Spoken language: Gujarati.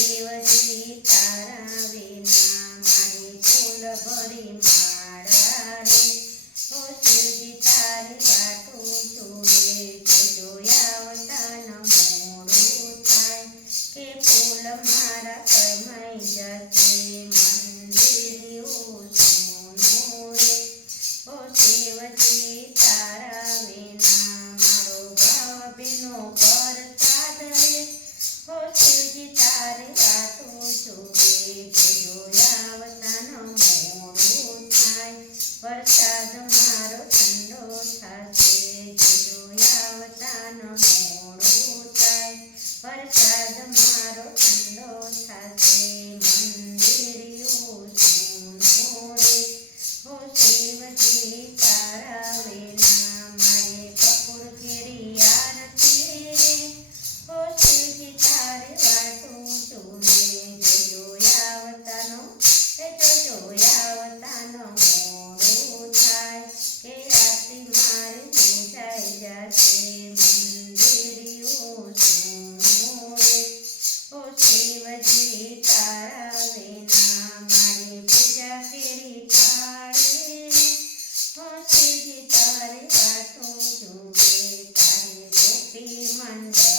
શિવજી તારા વિના મારી ફૂલ ભરી માળા રે ઓ શિવજી તારી વાટું જોવે જોજો આવતા ન મોડું થાય કે ફૂલ મારા કરમાઈ જશે મંદિર સોનું રે ઓ શિવજી તારા વિના મારો ભાવ બેનો પ્રસાદ રે ઓ શિવજી તારી વાટું જોવે જોજો આવતા ન મોડું થાય વરસાદ મારો ઠંડો થશે જોજો આવતા ન મોડું થાય વરસાદ મારો ઠંડો થશે મંદિર સોનું રે ઓ શિવજી તારા વિના મારે કપૂર કેરી આરતી રે ઓ શિવજી તારે વાટું જોવે જોજો આવતાનો મોડું થાય કે આરતી મારી પૂજાઈ જશે મંદિર સોનું રે ઓ શિવજી તારા વિના મારી પૂજા કેરી થાળી રે ઓ શિવજી તારે વાટું જોવે તારે ગોપી મંડળ